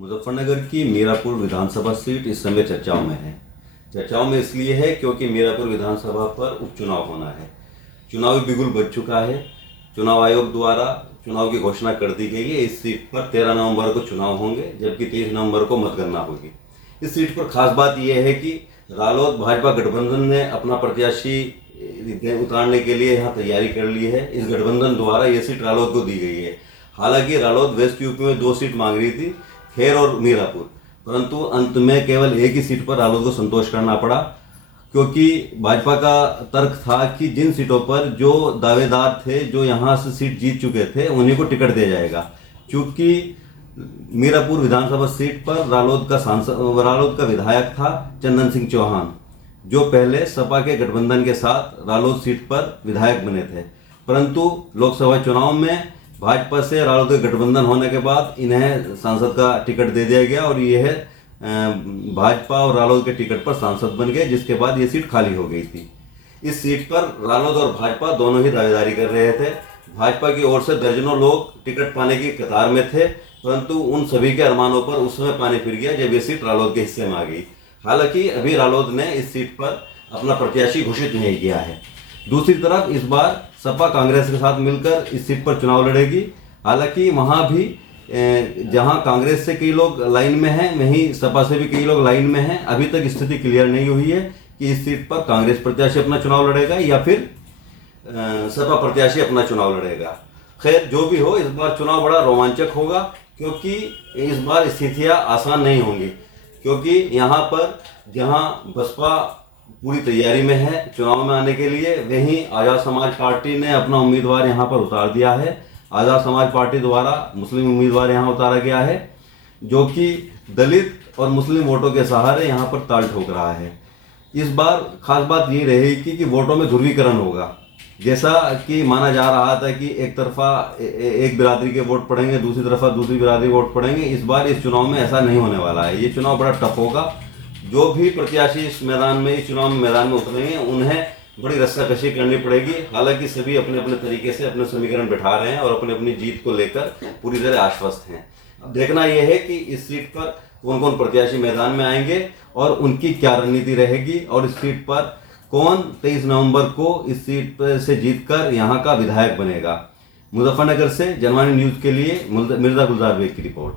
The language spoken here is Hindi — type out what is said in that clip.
मुजफ्फरनगर की मीरापुर विधानसभा सीट इस समय चर्चाओं में है। चर्चाओं में इसलिए है क्योंकि मीरापुर विधानसभा पर उपचुनाव होना है। चुनावी बिगुल बज चुका है। चुनाव आयोग द्वारा चुनाव की घोषणा कर दी गई है। इस सीट पर 13 नवंबर को चुनाव होंगे, जबकि 23 नवंबर को मतगणना होगी। इस सीट पर खास बात यह है कि रालोद भाजपा गठबंधन ने अपना प्रत्याशी उतारने के लिए यहाँ तैयारी कर ली है। इस गठबंधन द्वारा ये सीट रालोद को दी गई है। हालांकि रालोद वेस्ट यूपी में 2 सीट मांग रही थी, खेर और मीरापुर, परंतु अंत में केवल एक ही सीट पर रालोद को संतोष करना पड़ा, क्योंकि भाजपा का तर्क था कि जिन सीटों पर जो दावेदार थे, जो यहाँ से सीट जीत चुके थे, उन्हीं को टिकट दिया जाएगा। चूंकि मीरापुर विधानसभा सीट पर रालोद का विधायक था चंदन सिंह चौहान, जो पहले सपा के गठबंधन के साथ रालोद सीट पर विधायक बने थे, परंतु लोकसभा चुनाव में भाजपा से रालोद के गठबंधन होने के बाद इन्हें सांसद का टिकट दे दिया गया और यह भाजपा और रालोद के टिकट पर सांसद बन गए, जिसके बाद ये सीट खाली हो गई थी। इस सीट पर रालोद और भाजपा दोनों ही दावेदारी कर रहे थे। भाजपा की ओर से दर्जनों लोग टिकट पाने की कतार में थे, परंतु उन सभी के अरमानों पर उस समय पानी फिर गया जब ये सीट रालोद के हिस्से में आ गई। हालांकि अभी रालोद ने इस सीट पर अपना प्रत्याशी घोषित नहीं किया है। दूसरी तरफ इस बार सपा कांग्रेस के साथ मिलकर इस सीट पर चुनाव लड़ेगी। हालांकि वहां भी जहां कांग्रेस से कई लोग लाइन में हैं, वहीं सपा से भी कई लोग लाइन में हैं। अभी तक स्थिति क्लियर नहीं हुई है कि इस सीट पर कांग्रेस प्रत्याशी अपना चुनाव लड़ेगा या फिर सपा प्रत्याशी अपना चुनाव लड़ेगा। खैर, जो भी हो, इस बार चुनाव बड़ा रोमांचक होगा, क्योंकि इस बार स्थितियां आसान नहीं होंगी, क्योंकि यहाँ पर जहाँ बसपा पूरी तैयारी में है चुनाव में आने के लिए, वहीं आज़ाद समाज पार्टी ने अपना उम्मीदवार यहाँ पर उतार दिया है। आज़ाद समाज पार्टी द्वारा मुस्लिम उम्मीदवार यहाँ उतारा गया है, जो कि दलित और मुस्लिम वोटों के सहारे यहाँ पर ताल ठोक रहा है। इस बार खास बात ये रहेगी कि वोटों में ध्रुवीकरण होगा। जैसा कि माना जा रहा था कि एक तरफा एक बिरादरी के वोट पड़ेंगे, दूसरी तरफा दूसरी बिरादरी वोट पड़ेंगे, इस बार इस चुनाव में ऐसा नहीं होने वाला है। ये चुनाव बड़ा टफ होगा। जो भी प्रत्याशी इस चुनाव में मैदान में उतरेंगे, उन्हें बड़ी रस्साकशी करनी पड़ेगी। हालांकि सभी अपने अपने तरीके से अपने समीकरण बिठा रहे हैं और अपनी अपनी जीत को लेकर पूरी तरह आश्वस्त हैं। अब देखना यह है कि इस सीट पर कौन कौन प्रत्याशी मैदान में आएंगे और उनकी क्या रणनीति रहेगी, और इस सीट पर कौन 23 नवंबर को इस सीट पर से जीतकर यहाँ का विधायक बनेगा। मुजफ्फरनगर से जनवाणी न्यूज के लिए मिर्जा गुलजार बेग की रिपोर्ट।